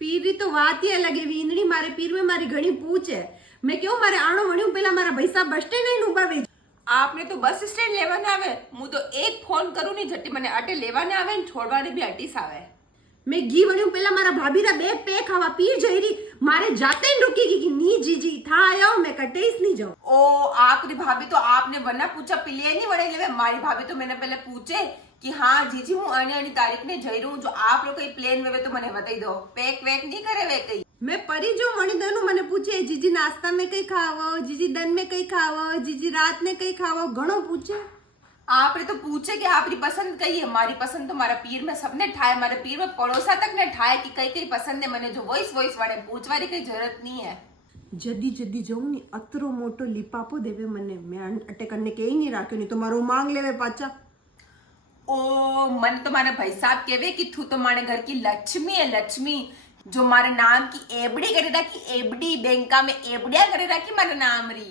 પીરી તો વાત ય અલગ એવી ઈંદડી મારે પીરવે મારી ઘણી પૂછે મેં કેવું મારે આણો વણ્યું પેલા મારા ભૈસા બસ સ્ટેન્ડ આવીને ઉભા રહી आपने तो बस स्टैंड लेवाने आवे હું તો એક ફોન કરું ની જટી મને અટે લેવાને આવે ને છોડવાને બી અટીસ આવે મેં ઘી વણ્યું પેલા મારા ભાભીના બે પે ખાવા પી જઈ રહી મારે જાતે જ रुकी गई कि नी जीजी था आया मैं कटेस नहीं जाऊं ओ आपकी भाभी तो आपने वरना पूछा पिले नहीं वड़े लेवे मारी भाभी तो मैंने पहले पूछे कि हाँ जीजी हूँ आने तारीख ने जई रहूं जो आप लोग कहीं प्लेन में तो मैंने बताई दो पैक वैक नहीं करे वे कहीं मैं परी जो मणिधनु મને પૂછે જીજી નાસ્તા में કઈ ખાવો જીજી દન में કઈ ખાવો જીજી રાત में કઈ ખાવો ઘણો પૂછે आपने तो पूछे कि आपकी पसंद कही है हमारी पसंद तो हमारा पीर में सबने ठाए हमारे पीर में पड़ोसा तक ने ठाए कि कई कई पसंद है मैंने जो वॉइस वॉइस वाले पूछवारी कई जरूरत नहीं है જદી જદી જવું ને અતરો મોટો લીપાપો દેવે મને મેં અટે કરને કે નહીં રાખ્યો નહીં તો મારું માંગ લેવે પાછા ओ मन तो मारे भाई साहब कहवे कि तू तो मारे घर की लक्ष्मी है लक्ष्मी जो मारे नाम की एबड़ी करे रखी एबड़ी बैंका में एबड़िया करे रखी मारे नाम री